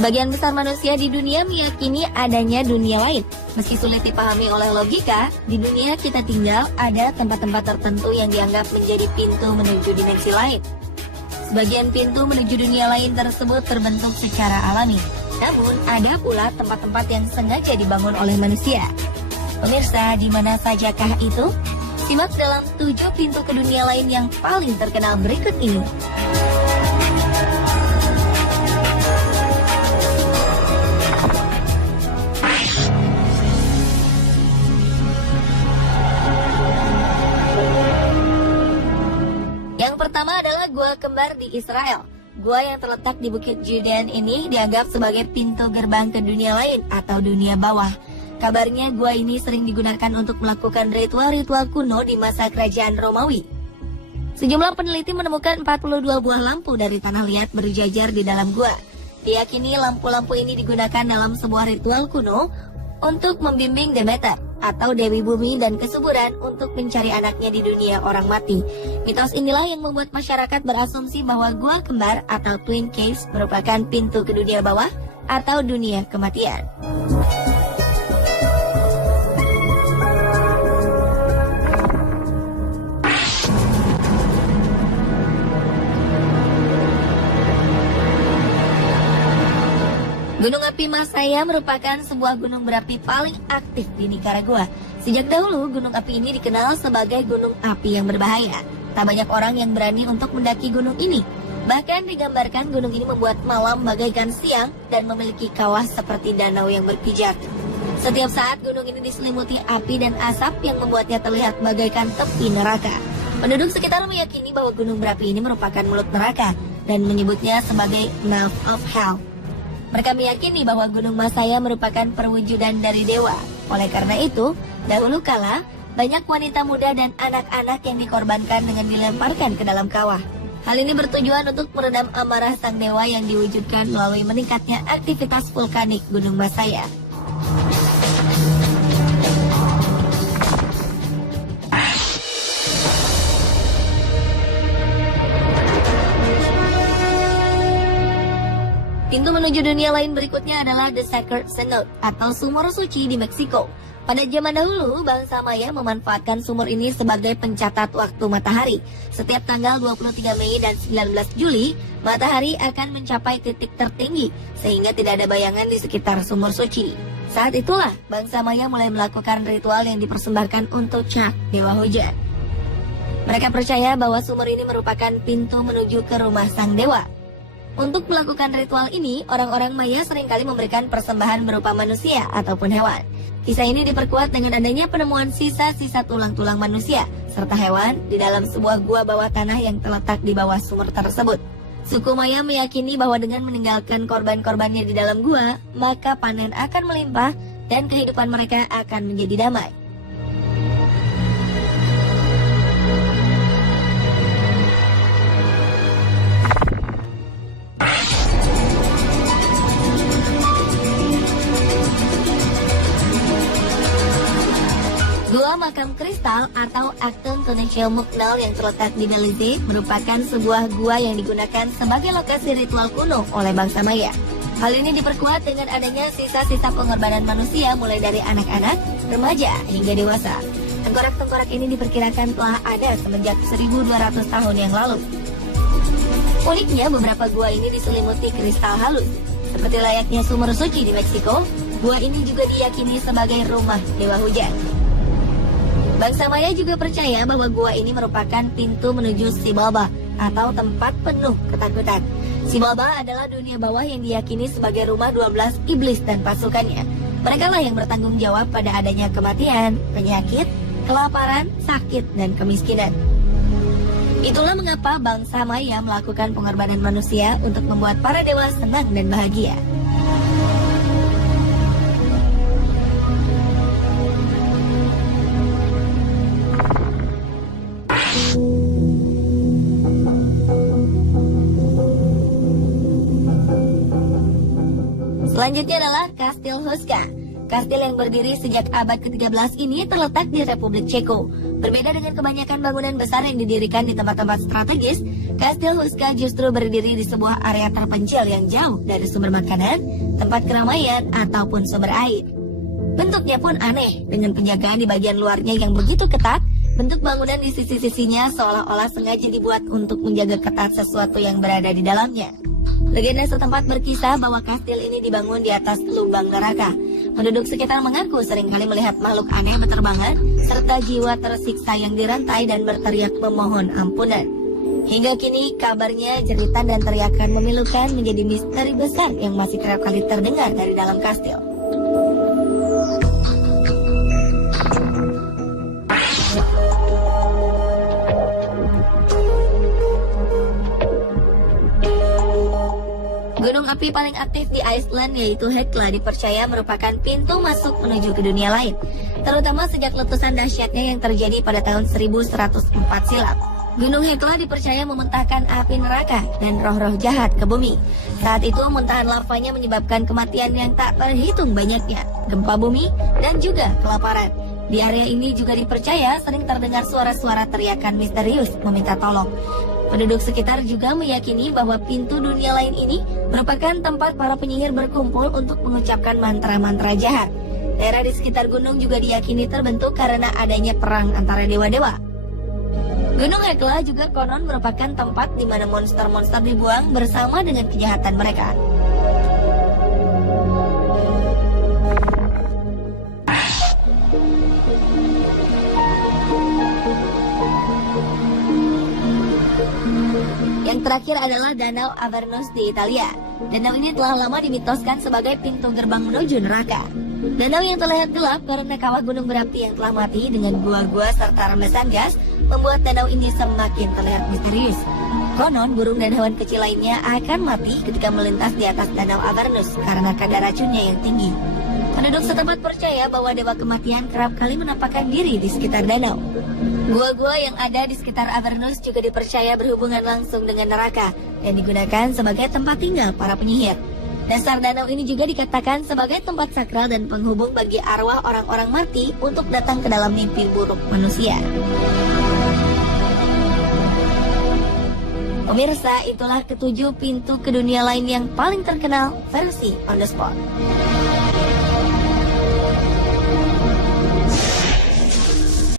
Sebagian besar manusia di dunia meyakini adanya dunia lain. Meski sulit dipahami oleh logika, di dunia kita tinggal ada tempat-tempat tertentu yang dianggap menjadi pintu menuju dimensi lain. Sebagian pintu menuju dunia lain tersebut terbentuk secara alami. Namun, ada pula tempat-tempat yang sengaja dibangun oleh manusia. Pemirsa, di mana sajakah itu? Simak dalam 7 pintu ke dunia lain yang paling terkenal berikut ini. Yang pertama adalah Gua Kembar di Israel. Gua yang terletak di Bukit Judean ini dianggap sebagai pintu gerbang ke dunia lain atau dunia bawah. Kabarnya gua ini sering digunakan untuk melakukan ritual-ritual kuno di masa kerajaan Romawi. Sejumlah peneliti menemukan 42 buah lampu dari tanah liat berjajar di dalam gua. Diyakini lampu-lampu ini digunakan dalam sebuah ritual kuno untuk membimbing Demeter atau Dewi Bumi dan kesuburan untuk mencari anaknya di dunia orang mati. Mitos inilah yang membuat masyarakat berasumsi bahwa gua kembar atau Twin Caves merupakan pintu ke dunia bawah atau dunia kematian. Gunung api Masaya merupakan sebuah gunung berapi paling aktif di Nicaragua. Sejak dahulu, gunung api ini dikenal sebagai gunung api yang berbahaya. Tak banyak orang yang berani untuk mendaki gunung ini. Bahkan digambarkan gunung ini membuat malam bagaikan siang dan memiliki kawah seperti danau yang berpijak. Setiap saat gunung ini diselimuti api dan asap yang membuatnya terlihat bagaikan tepi neraka. Penduduk sekitar meyakini bahwa gunung berapi ini merupakan mulut neraka dan menyebutnya sebagai Mouth of Hell. Mereka meyakini bahwa Gunung Masaya merupakan perwujudan dari dewa. Oleh karena itu, dahulu kala, banyak wanita muda dan anak-anak yang dikorbankan dengan dilemparkan ke dalam kawah. Hal ini bertujuan untuk meredam amarah sang dewa yang diwujudkan melalui meningkatnya aktivitas vulkanik Gunung Masaya. Pintu menuju dunia lain berikutnya adalah The Sacred Cenote atau sumur suci di Meksiko. Pada zaman dahulu, bangsa Maya memanfaatkan sumur ini sebagai pencatat waktu matahari. Setiap tanggal 23 Mei dan 19 Juli, matahari akan mencapai titik tertinggi sehingga tidak ada bayangan di sekitar sumur suci. Saat itulah, bangsa Maya mulai melakukan ritual yang dipersembahkan untuk Chak, dewa hujan. Mereka percaya bahwa sumur ini merupakan pintu menuju ke rumah sang dewa. Untuk melakukan ritual ini, orang-orang Maya seringkali memberikan persembahan berupa manusia ataupun hewan. Kisah ini diperkuat dengan adanya penemuan sisa-sisa tulang-tulang manusia serta hewan di dalam sebuah gua bawah tanah yang terletak di bawah sumur tersebut. Suku Maya meyakini bahwa dengan meninggalkan korban-korbannya di dalam gua, maka panen akan melimpah dan kehidupan mereka akan menjadi damai. Gua Makam Kristal atau Acton Tonechel Muknal yang terletak di Belize merupakan sebuah gua yang digunakan sebagai lokasi ritual kuno oleh bangsa Maya. Hal ini diperkuat dengan adanya sisa-sisa pengorbanan manusia mulai dari anak-anak, remaja, hingga dewasa. Tengkorak-tengkorak ini diperkirakan telah ada semenjak 1200 tahun yang lalu. Uniknya, beberapa gua ini diselimuti kristal halus. Seperti layaknya sumur suci di Meksiko, gua ini juga diyakini sebagai rumah dewa hujan. Bangsa Maya juga percaya bahwa gua ini merupakan pintu menuju Xibalba atau tempat penuh ketakutan. Xibalba adalah dunia bawah yang diyakini sebagai rumah 12 iblis dan pasukannya. Mereka lah yang bertanggung jawab pada adanya kematian, penyakit, kelaparan, sakit, dan kemiskinan. Itulah mengapa bangsa Maya melakukan pengorbanan manusia untuk membuat para dewa senang dan bahagia. Selanjutnya adalah Kastil Huska. Kastil yang berdiri sejak abad ke-13 ini terletak di Republik Ceko. Berbeda dengan kebanyakan bangunan besar yang didirikan di tempat-tempat strategis, Kastil Huska justru berdiri di sebuah area terpencil yang jauh dari sumber makanan, tempat keramaian, ataupun sumber air. Bentuknya pun aneh, dengan penjagaan di bagian luarnya yang begitu ketat. Bentuk bangunan di sisi-sisinya seolah-olah sengaja dibuat untuk menjaga ketat sesuatu yang berada di dalamnya. Legenda setempat berkisah bahwa kastil ini dibangun di atas lubang neraka. Penduduk sekitar mengaku seringkali melihat makhluk aneh berterbangan, serta jiwa tersiksa yang dirantai dan berteriak memohon ampunan. Hingga kini kabarnya jeritan dan teriakan memilukan menjadi misteri besar yang masih kerap kali terdengar dari dalam kastil. Gunung api paling aktif di Iceland yaitu Hekla dipercaya merupakan pintu masuk menuju ke dunia lain, terutama sejak letusan dahsyatnya yang terjadi pada tahun 1104 silam. Gunung Hekla dipercaya memuntahkan api neraka dan roh-roh jahat ke bumi. Saat itu muntahan lavanya menyebabkan kematian yang tak terhitung banyaknya, gempa bumi, dan juga kelaparan. Di area ini juga dipercaya sering terdengar suara-suara teriakan misterius meminta tolong. Penduduk sekitar juga meyakini bahwa pintu dunia lain ini merupakan tempat para penyihir berkumpul untuk mengucapkan mantra-mantra jahat. Daerah di sekitar gunung juga diyakini terbentuk karena adanya perang antara dewa-dewa. Gunung Hekla juga konon merupakan tempat di mana monster-monster dibuang bersama dengan kejahatan mereka. Yang terakhir adalah Danau Avernus di Italia. Danau ini telah lama dimitoskan sebagai pintu gerbang menuju neraka. Danau yang terlihat gelap karena kawah gunung berapi yang telah mati dengan gua-gua serta rembesan gas membuat danau ini semakin terlihat misterius. Konon burung dan hewan kecil lainnya akan mati ketika melintas di atas Danau Avernus karena kadar racunnya yang tinggi. Penduduk setempat percaya bahwa dewa kematian kerap kali menampakkan diri di sekitar danau. Gua-gua yang ada di sekitar Avernus juga dipercaya berhubungan langsung dengan neraka dan digunakan sebagai tempat tinggal para penyihir. Dasar danau ini juga dikatakan sebagai tempat sakral dan penghubung bagi arwah orang-orang mati untuk datang ke dalam mimpi buruk manusia. Pemirsa, itulah ketujuh pintu ke dunia lain yang paling terkenal versi On The Spot.